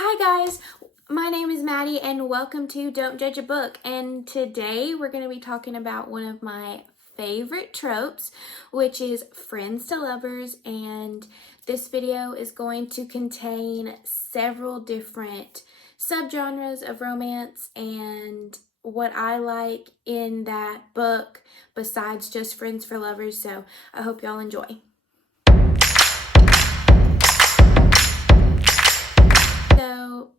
Hi guys, my name is Maddie and welcome to Don't Judge a Book, and today we're going to be talking about one of my favorite tropes, which is friends to lovers, and this video is going to contain several different subgenres of romance and what I like in that book besides just friends for lovers, so I hope y'all enjoy. So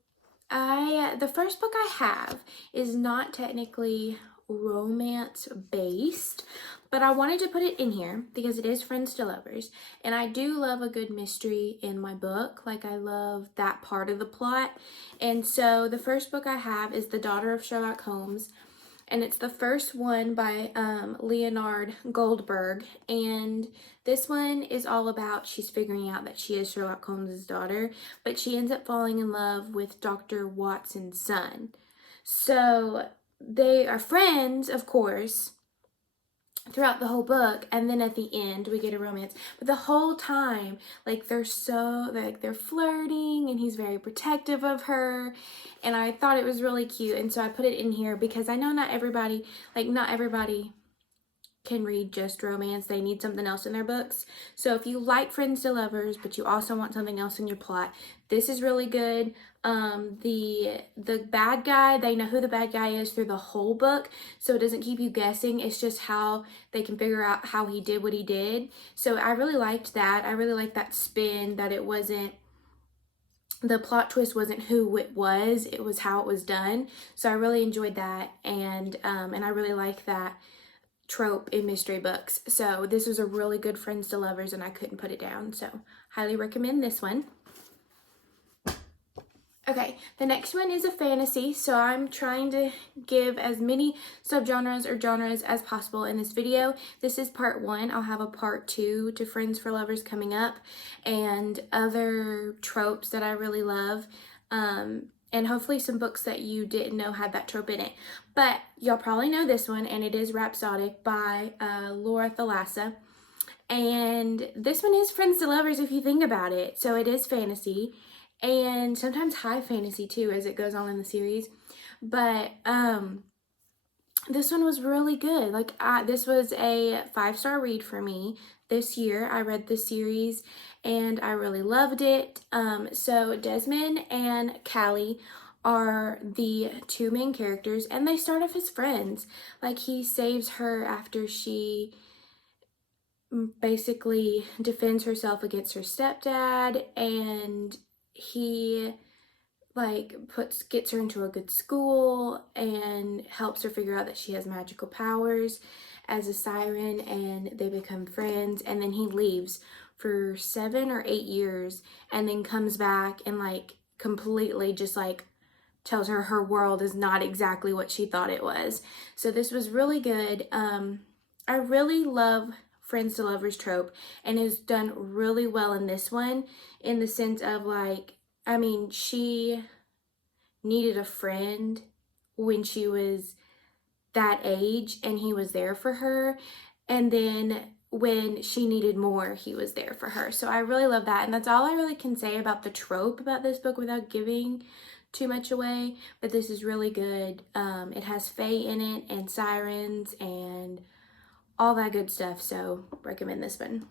the first book I have is not technically romance based, but I wanted to put it in here because it is friends to lovers, and I do love a good mystery in my book. Like, I love that part of the plot. And so the first book I have is The Daughter of Sherlock Holmes, and it's the first one by Leonard Goldberg, and this one is all about she's figuring out that she is Sherlock Holmes' daughter, but she ends up falling in love with Dr. Watson's son. So they are friends, of course, throughout the whole book, and then at the end we get a romance, but the whole time, like, they're flirting and he's very protective of her, and I thought it was really cute, and so I put it in here because I know not everybody can read just romance. They need something else in their books. So if you like friends to lovers but you also want something else in your plot, this is really good. The bad guy, they know who the bad guy is through the whole book, so it doesn't keep you guessing. It's just how they can figure out how he did what he did. So I really liked that. I really liked that spin, that it wasn't, the plot twist wasn't who it was how it was done. So I really enjoyed that, and I really like that trope in mystery books. So this was a really good friends to lovers, and I couldn't put it down, so highly recommend this one. Okay, the next one is a fantasy, so I'm trying to give as many subgenres or genres as possible in this video. This is part 1. I'll have a part 2 to Friends for Lovers coming up, and other tropes that I really love, and hopefully some books that you didn't know had that trope in it. But y'all probably know this one, and it is Rhapsodic by Thallassa. And this one is friends to lovers if you think about it. So it is fantasy, and sometimes high fantasy too as it goes on in the series. But this one was really good. Like, this was a 5-star read for me this year. I read the series and I really loved it. So Desmond and Callie are the two main characters, and they start off as friends. Like, he saves her after she basically defends herself against her stepdad, and he gets her into a good school and helps her figure out that she has magical powers as a siren, and they become friends. And then he leaves for 7 or 8 years and then comes back and completely just tells her her world is not exactly what she thought it was. So this was really good. I really love friends to lovers trope, and is done really well in this one, in the sense of she needed a friend when she was that age, and he was there for her, and then when she needed more, he was there for her. So I really love that, and that's all I really can say about the trope about this book without giving too much away. But this is really good. It has fae in it and sirens and all that good stuff, so recommend this one.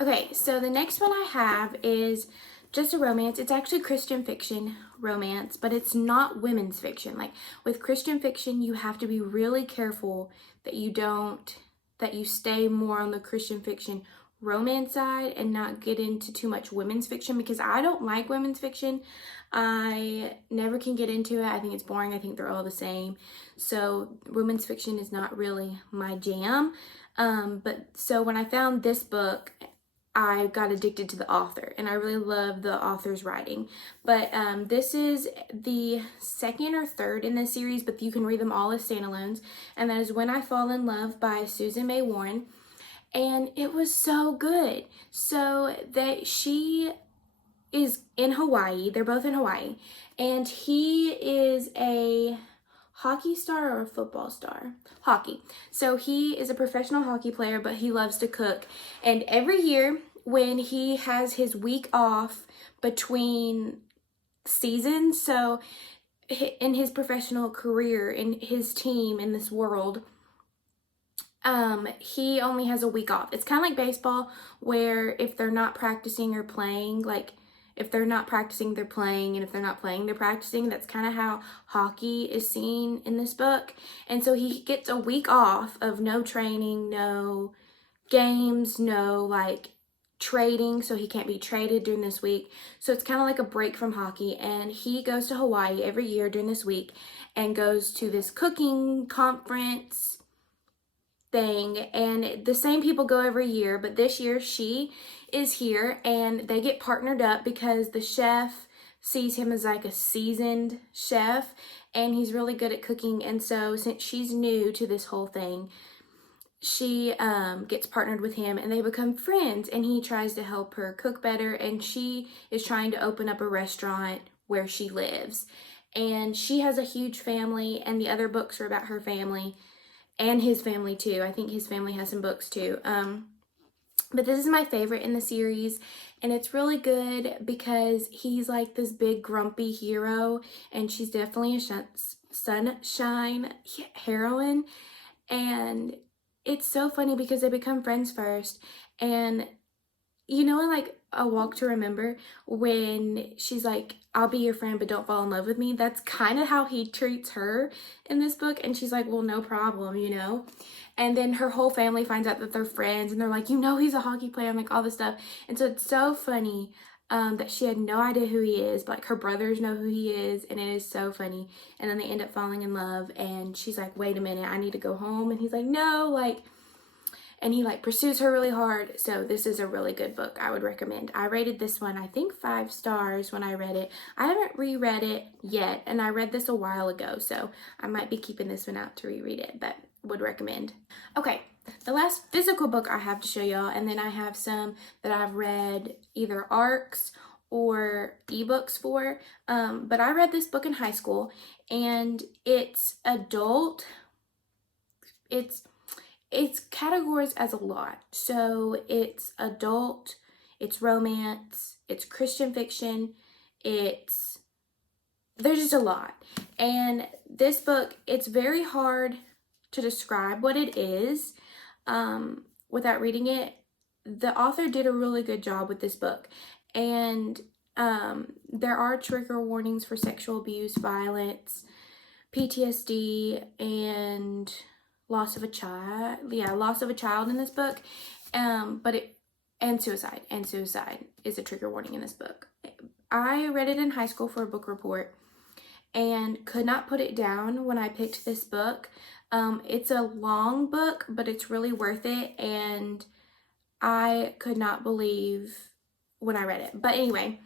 Okay, so the next one I have is just a romance. It's actually Christian fiction romance, but it's not women's fiction. Like, with Christian fiction, you have to be really careful that you stay more on the Christian fiction romance side and not get into too much women's fiction, because I don't like women's fiction. I never can get into it. I think it's boring. I think they're all the same. So women's fiction is not really my jam. But so when I found this book, I got addicted to the author, and I really love the author's writing. But this is the 2nd or 3rd in this series, but you can read them all as standalones, and that is When I Fall in Love by Susan May Warren. And it was so good. So she is in Hawaii. They're both in Hawaii, and he is a hockey star or a football star? Hockey. So he is a professional hockey player, but he loves to cook. And every year when he has his week off between seasons. So in his professional career, in his team, in this world, he only has a week off. It's kind of like baseball, where if they're not practicing or playing, like if they're not practicing, they're playing, and if they're not playing, they're practicing. That's kind of how hockey is seen in this book. And so he gets a week off of no training, no games, no like trading, so he can't be traded during this week. So it's kind of like a break from hockey, and he goes to Hawaii every year during this week and goes to this cooking conference thing, and the same people go every year, but this year she is here, and they get partnered up because the chef sees him as like a seasoned chef, and he's really good at cooking. And so since she's new to this whole thing, she gets partnered with him, and they become friends, and he tries to help her cook better, and she is trying to open up a restaurant where she lives. And she has a huge family, and the other books are about her family and his family too. I think his family has some books too. But this is my favorite in the series, and it's really good because he's like this big grumpy hero, and she's definitely a sunshine heroine. And it's so funny because they become friends first, and you know, like A Walk to Remember, when she's like, I'll be your friend, but don't fall in love with me. That's kind of how he treats her in this book. And she's like, well, no problem, you know? And then her whole family finds out that they're friends, and they're like, you know, he's a hockey player, and like all this stuff. And so it's so funny that she had no idea who he is, but like her brothers know who he is, and it is so funny. And then they end up falling in love, and she's like, wait a minute, I need to go home. And he's like, no, like, and he like pursues her really hard. So this is a really good book. I would recommend. I rated this one, I think 5 stars when I read it. I haven't reread it yet, and I read this a while ago, so I might be keeping this one out to reread it, but would recommend. Okay, the last physical book I have to show y'all, and then I have some that I've read either arcs or ebooks for, but I read this book in high school, and it's adult. It's categorized as a lot. So it's adult, it's romance, it's Christian fiction, there's just a lot. And this book, it's very hard to describe what it is without reading it. The author did a really good job with this book. And there are trigger warnings for sexual abuse, violence, PTSD, and loss of a child in this book, and suicide is a trigger warning in this book. I read it in high school for a book report and could not put it down when I picked this book. It's a long book, but it's really worth it, and I could not believe when I read it. But anyway,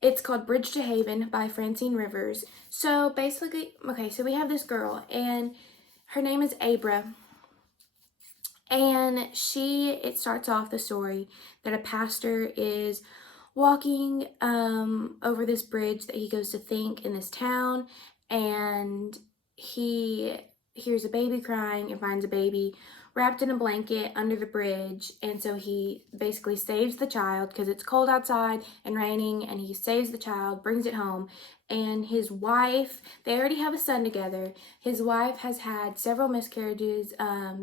it's called Bridge to Haven by Francine Rivers. So basically, okay, so we have this girl, and her name is Abra, and it starts off the story that a pastor is walking over this bridge that he goes to think in this town, and he hears a baby crying and finds a baby wrapped in a blanket under the bridge. And so he basically saves the child because it's cold outside and raining, and he saves the child, brings it home. And his wife, they already have a son together. His wife has had several miscarriages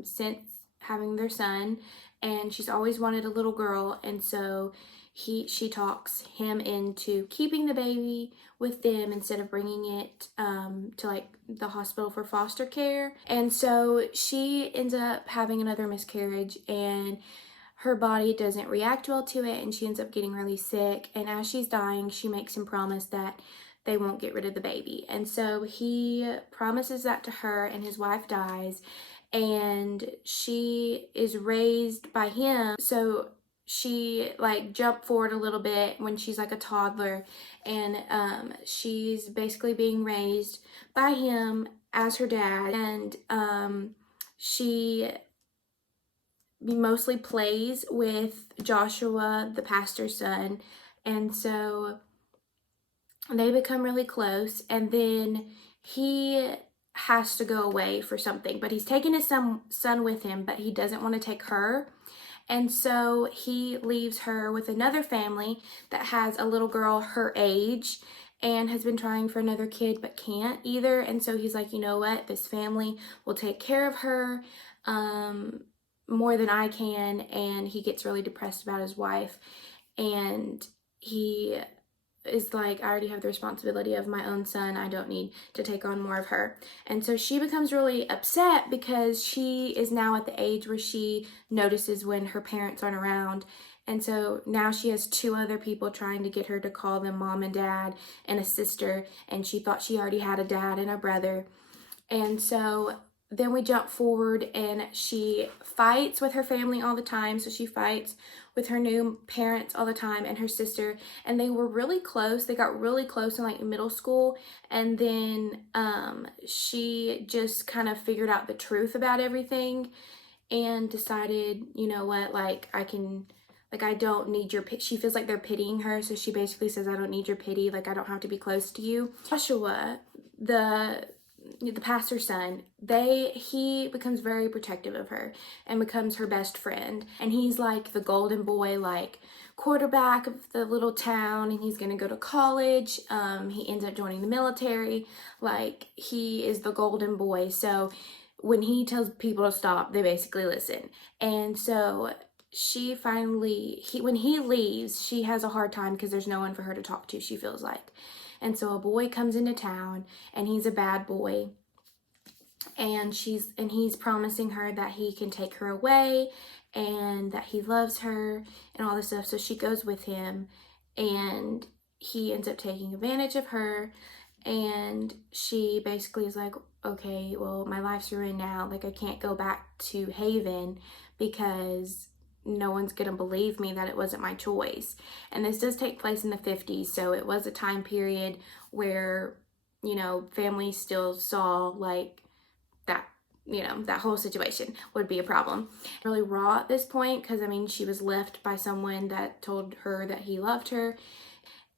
since having their son, and she's always wanted a little girl. And so she talks him into keeping the baby with them instead of bringing it to like the hospital for foster care. And so she ends up having another miscarriage, and her body doesn't react well to it, and she ends up getting really sick. And as she's dying, she makes him promise that they won't get rid of the baby. And so he promises that to her, and his wife dies, and she is raised by him. So she like jumped forward a little bit when she's like a toddler, and she's basically being raised by him as her dad. And she mostly plays with Joshua, the pastor's son, and so they become really close. And then he has to go away for something, but he's taking his son with him, but he doesn't want to take her. And so he leaves her with another family that has a little girl her age and has been trying for another kid but can't either. And so he's like, you know what, this family will take care of her more than I can. And he gets really depressed about his wife, and he is like, I already have the responsibility of my own son. I don't need to take on more of her. And so she becomes really upset because she is now at the age where she notices when her parents aren't around. And so now she has 2 other people trying to get her to call them mom and dad and a sister. And she thought she already had a dad and a brother. And so then we jump forward, and she fights with her family all the time. So she fights with her new parents all the time and her sister, and they were really close. They got really close in like middle school, and then she just kind of figured out the truth about everything and decided, you know what, like I don't need your pity. She feels like they're pitying her, so she basically says, I don't need your pity, like I don't have to be close to you. Joshua, the pastor's son, he becomes very protective of her and becomes her best friend, and he's like the golden boy, like quarterback of the little town, and he's gonna go to college. He ends up joining the military. Like, he is the golden boy, so when he tells people to stop, they basically listen. And so when he leaves, she has a hard time because there's no one for her to talk to, she feels like. And so a boy comes into town, and he's a bad boy, and he's promising her that he can take her away and that he loves her and all this stuff. So she goes with him, and he ends up taking advantage of her, and she basically is like, okay, well, my life's ruined now. Like, I can't go back to Haven because no one's gonna believe me that it wasn't my choice. And this does take place in the 50s, so it was a time period where, you know, families still saw like that, you know, that whole situation would be a problem. Really raw at this point, because I mean, she was left by someone that told her that he loved her,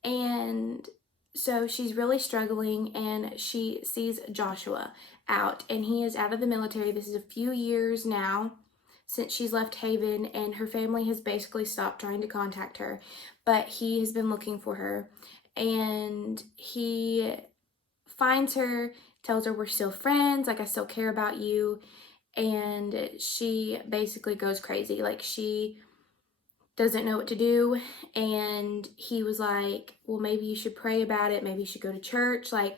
and so she's really struggling, and she sees Joshua out, and he is out of the military. This is a few years now since she's left Haven, and her family has basically stopped trying to contact her, but he has been looking for her, and he finds her, tells her, we're still friends, like I still care about you, and she basically goes crazy. Like, she doesn't know what to do, and he was like, well, maybe you should pray about it, maybe you should go to church, like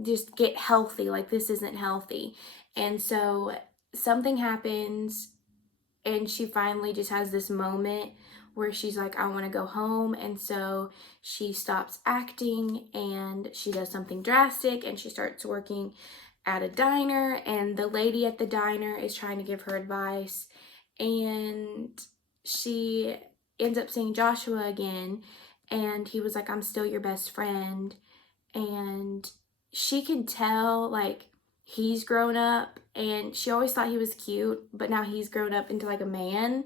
just get healthy, like this isn't healthy. And so something happens, and she finally just has this moment where she's like, I want to go home. And so she stops acting, and she does something drastic, and she starts working at a diner, and the lady at the diner is trying to give her advice, and she ends up seeing Joshua again, and he was like, I'm still your best friend. And she can tell, like, he's grown up, and she always thought he was cute, but now he's grown up into like a man,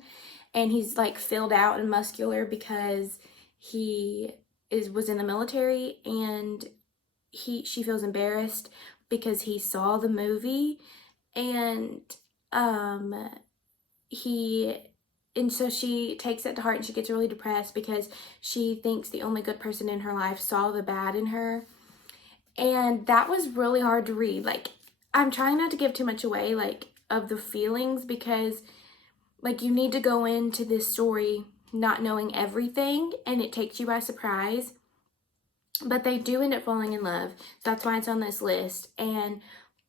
and he's like filled out and muscular because he was in the military, and she feels embarrassed because he saw the movie, and so she takes it to heart, and she gets really depressed because she thinks the only good person in her life saw the bad in her. And that was really hard to read. Like, I'm trying not to give too much away, like, of the feelings, because, like, you need to go into this story not knowing everything, and it takes you by surprise. But they do end up falling in love. So that's why it's on this list.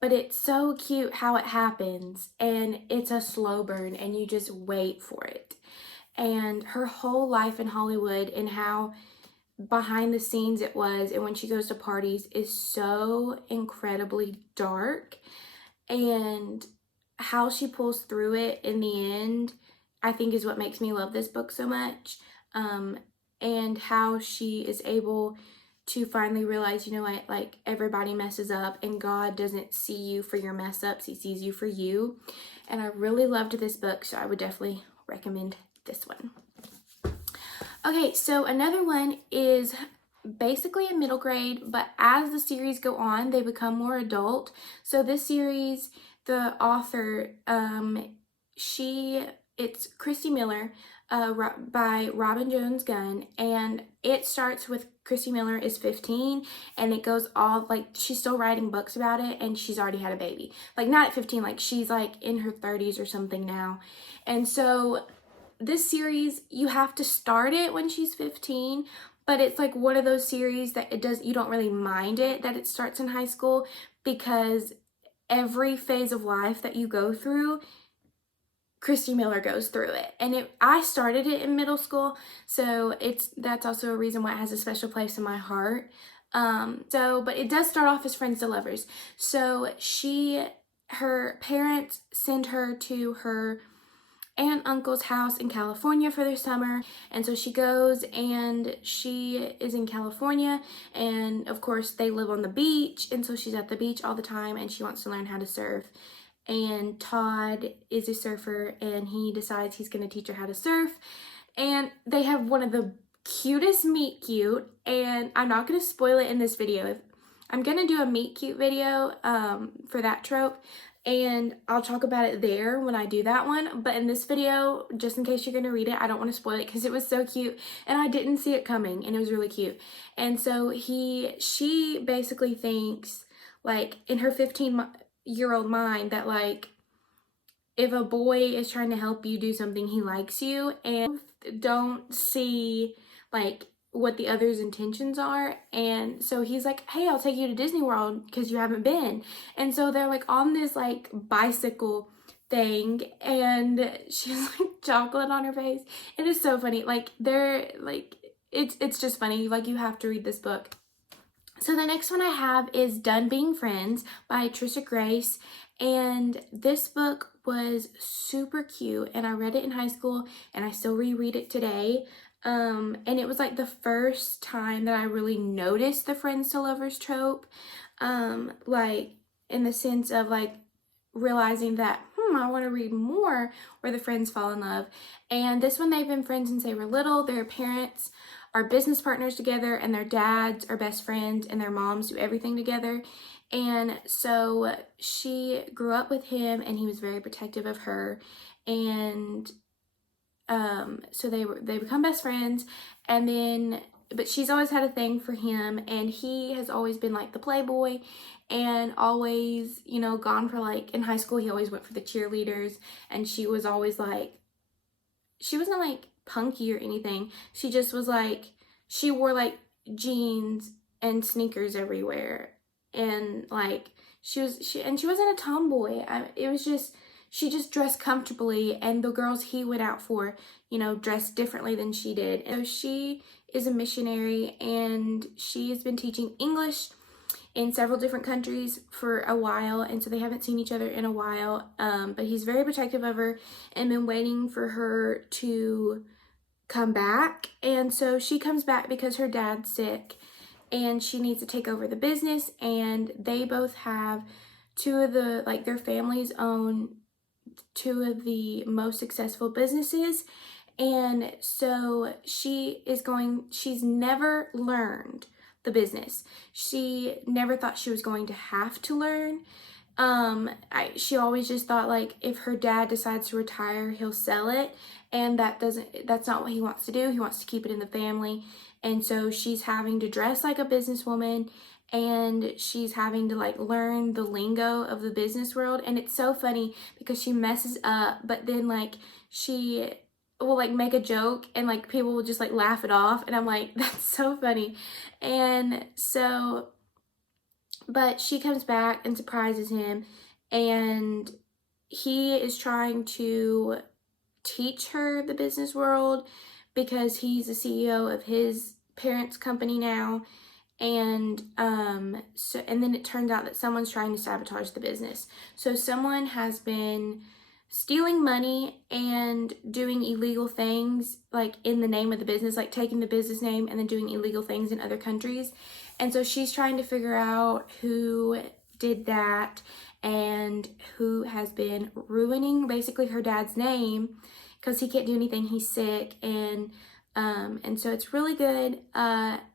But it's so cute how it happens, and it's a slow burn, and you just wait for it. And her whole life in Hollywood, and how behind the scenes it was, and when she goes to parties, is so incredibly dark, and how she pulls through it in the end, I think, is what makes me love this book so much. And how she is able to finally realize, you know what, like, everybody messes up, and God doesn't see you for your mess ups, he sees you for you. And I really loved this book, so I would definitely recommend this one. Okay, so another one is basically a middle grade, but as the series go on, they become more adult. So this series, the author, she it's Christy Miller by Robin Jones Gunn, and it starts with Christy Miller is 15, and it goes all, like, she's still writing books about it, and she's already had a baby. Like, not at 15, like, she's, like, in her 30s or something now. And so this series, you have to start it when she's 15, but it's, like, one of those series that you don't really mind it that it starts in high school, because every phase of life that you go through, Christy Miller goes through it. And I started it in middle school, so that's also a reason why it has a special place in my heart. But it does start off as friends to lovers. So her parents send her to her aunt and uncle's house in California for their summer, and so she goes, and she is in California, and of course they live on the beach, and so she's at the beach all the time, and she wants to learn how to surf. And Todd is a surfer, and he decides he's going to teach her how to surf. And they have one of the cutest meet cute, and I'm not going to spoil it in this video. I'm going to do a meet cute video for that trope, and I'll talk about it there when I do that one. But in this video, just in case you're going to read it, I don't want to spoil it because it was so cute, and I didn't see it coming, and it was really cute. And so she basically thinks, like, in her 15-year-old mind, that, like, if a boy is trying to help you do something, he likes you, and don't see, like, what the other's intentions are. And so he's like, hey, I'll take you to Disney World because you haven't been. And so they're, like, on this, like, bicycle thing, and she's, like, chocolate on her face. It is so funny. Like, they're, like, it's just funny. Like, you have to read this book. So the next one I have is Done Being Friends by Trisha Grace, and this book was super cute, and I read it in high school, and I still reread it today, and it was, like, the first time that I really noticed the friends to lovers trope, like, in the sense of, like, realizing that, I want to read more where the friends fall in love. And this one, they've been friends since they were little. Their parents are business partners together, and their dads are best friends, and their moms do everything together. And so she grew up with him, and he was very protective of her. And so they become best friends, and then, but she's always had a thing for him, and he has always been, like, the playboy, and always, you know, gone for, like, in high school he always went for the cheerleaders, and she was always, like, she wasn't, like, punky or anything. She just was, like, she wore, like, jeans and sneakers everywhere, and, like, she wasn't a tomboy. It was just, she just dressed comfortably, and the girls he went out for, you know, dressed differently than she did. And so she is a missionary, and she has been teaching English in several different countries for a while, and so they haven't seen each other in a while, but he's very protective of her and been waiting for her to come back. And so she comes back because her dad's sick, and she needs to take over the business, and they both have two of the, like, their families own two of the most successful businesses. And so she's never learned the business. She never thought she was going to have to learn. She always just thought, like, if her dad decides to retire, he'll sell it, and that's not what he wants to do. He wants to keep it in the family. And so she's having to dress like a businesswoman, and she's having to, like, learn the lingo of the business world. And it's so funny because she messes up, but then, like, she will, like, make a joke, and, like, people will just, like, laugh it off, and I'm like, that's so funny. And so, but she comes back and surprises him, and he is trying to teach her the business world because he's the CEO of his parents' company now. And and then it turns out that someone's trying to sabotage the business. So someone has been stealing money and doing illegal things, like, in the name of the business, like taking the business name and then doing illegal things in other countries. And so she's trying to figure out who did that and who has been ruining basically her dad's name because he can't do anything, he's sick. And so it's really good.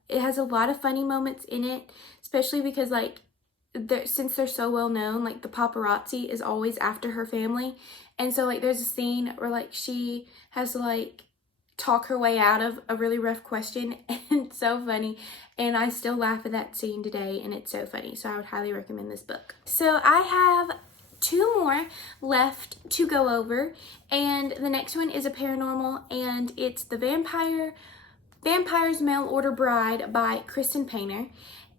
It has a lot of funny moments in it, especially because, like, since they're so well known, like the paparazzi is always after her family. And so like there's a scene where like she has to like talk her way out of a really rough question, and it's so funny, and I still laugh at that scene today, and it's so funny. So I would highly recommend this book. So I have 2 more left to go over, and the next one is a paranormal, and it's The Vampire's Mail Order Bride by Kristen Painter.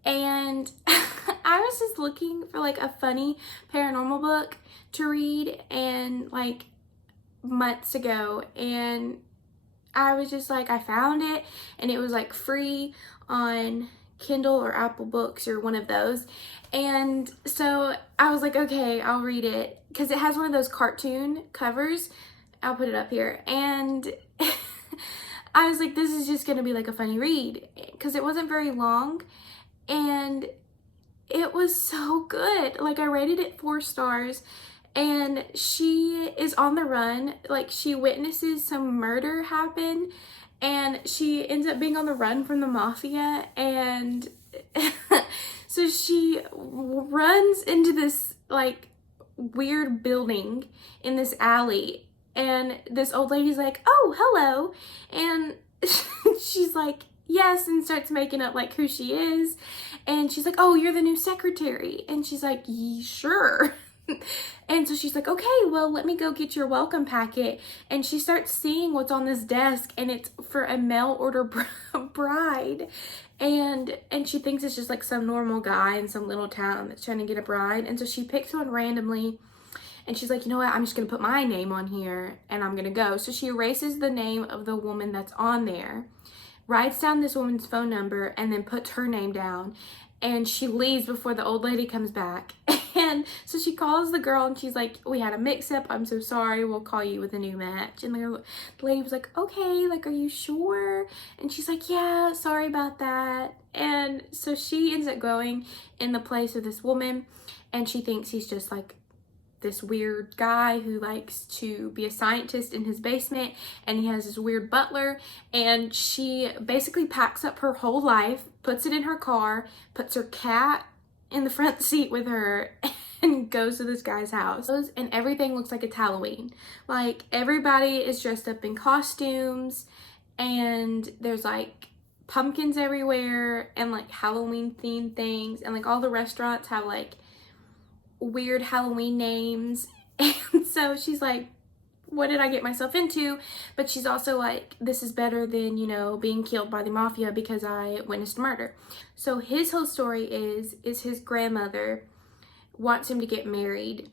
And I was just looking for like a funny paranormal book to read, and like months ago, and I was just like, I found it, and it was like free on Kindle or Apple Books or one of those. And so I was like, okay, I'll read it, because it has one of those cartoon covers. I'll put it up here. And I was like, this is just gonna be like a funny read, because it wasn't very long, and it was so good. Like, I rated it 4 stars, and she is on the run. Like, she witnesses some murder happen, and she ends up being on the run from the mafia, and so she runs into this like weird building in this alley, and this old lady's like, oh, hello, and she's like, yes, and starts making up like who she is, and she's like, oh, you're the new secretary, and she's like, sure. And so she's like, okay, well, let me go get your welcome packet. And she starts seeing what's on this desk, and it's for a mail order bride. And she thinks it's just like some normal guy in some little town that's trying to get a bride. And so she picks one randomly, and she's like, you know what, I'm just gonna put my name on here, and I'm gonna go. So she erases the name of the woman that's on there, writes down this woman's phone number, and then puts her name down. And she leaves before the old lady comes back. And so she calls the girl, and she's like, we had a mix-up, I'm so sorry, we'll call you with a new match. And the lady was like, okay, like, are you sure? And she's like, yeah, sorry about that. And so she ends up going in the place of this woman, and she thinks he's just like this weird guy who likes to be a scientist in his basement, and he has this weird butler. And she basically packs up her whole life, puts it in her car, puts her cat in the front seat with her, and goes to this guy's house. And everything looks like it's Halloween. Like, everybody is dressed up in costumes, and there's like pumpkins everywhere, and like Halloween themed things, and like all the restaurants have like weird Halloween names. And so she's like, what did I get myself into? But she's also like, this is better than, you know, being killed by the mafia because I witnessed murder. So his whole story is his grandmother wants him to get married,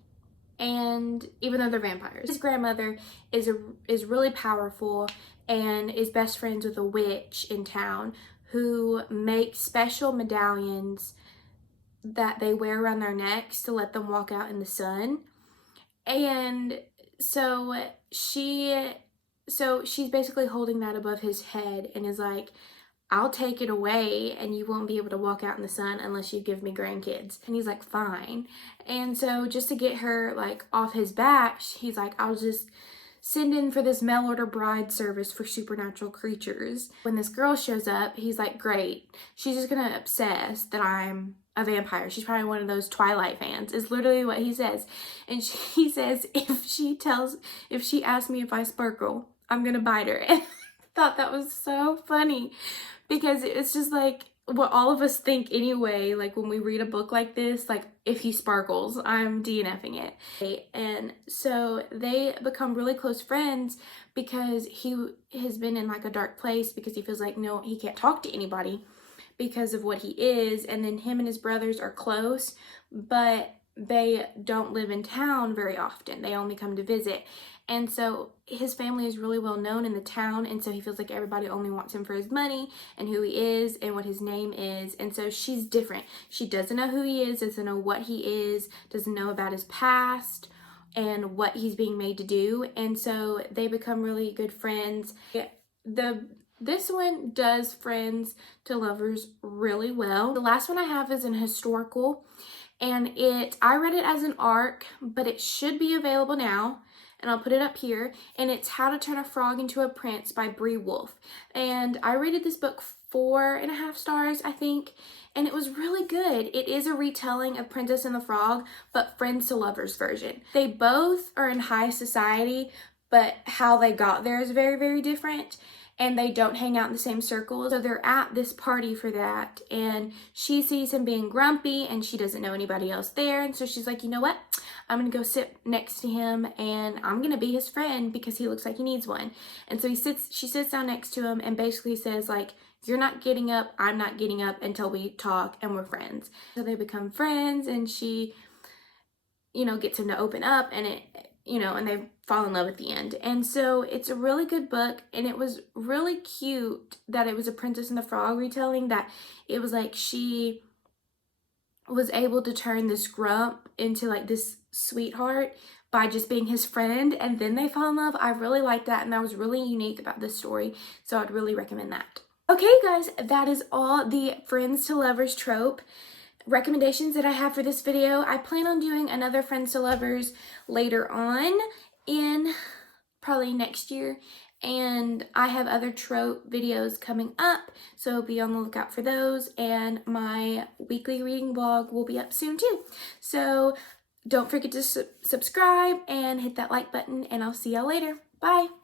and even though they're vampires, his grandmother is really powerful and is best friends with a witch in town who makes special medallions that they wear around their necks to let them walk out in the sun. And so she's basically holding that above his head and is like, I'll take it away, and you won't be able to walk out in the sun unless you give me grandkids. And he's like, fine. And so just to get her like off his back, he's like, I'll just send in for this mail order bride service for supernatural creatures. When this girl shows up, he's like, great, she's just gonna obsess that I'm a vampire. She's probably one of those Twilight fans, is literally what he says. And he says, if she asks me if I sparkle, I'm gonna bite her. And I thought that was so funny, because it's just like what all of us think anyway. Like, when we read a book like this, like, if he sparkles, I'm DNFing it. And so they become really close friends, because he has been in like a dark place because he feels like, no, he can't talk to anybody because of what he is. And then him and his brothers are close, but they don't live in town very often. They only come to visit. And so his family is really well known in the town, and so he feels like everybody only wants him for his money and who he is and what his name is. And so she's different. She doesn't know who he is, doesn't know what he is, doesn't know about his past and what he's being made to do. And so they become really good friends. This one does friends to lovers really well. The last one I have is an historical, and I read it as an ARC, but it should be available now, and I'll put it up here. And it's How to Turn a Frog into a Prince by Bree. And I rated this book 4.5 stars, I think, and it was really good. It is a retelling of Princess and the Frog, but friends to lovers version. They both are in high society, but how they got there is very, very different, and they don't hang out in the same circles. So they're at this party for that, and she sees him being grumpy, and she doesn't know anybody else there, and so she's like, you know what? I'm gonna go sit next to him, and I'm gonna be his friend because he looks like he needs one. And so she sits down next to him and basically says, like, you're not getting up, I'm not getting up until we talk and we're friends. So they become friends, and she, you know, gets him to open up, and and they fall in love at the end. And so it's a really good book, and it was really cute that it was a Princess and the Frog retelling, that it was like she was able to turn this grump into like this sweetheart by just being his friend, and then they fall in love. I really liked that, and that was really unique about this story, so I'd really recommend that. Okay guys, that is all the friends to lovers trope recommendations that I have for this video. I plan on doing another friends to lovers later on in probably next year, and I have other trope videos coming up, so be on the lookout for those, and my weekly reading vlog will be up soon too. So don't forget to subscribe and hit that like button, and I'll see y'all later. Bye!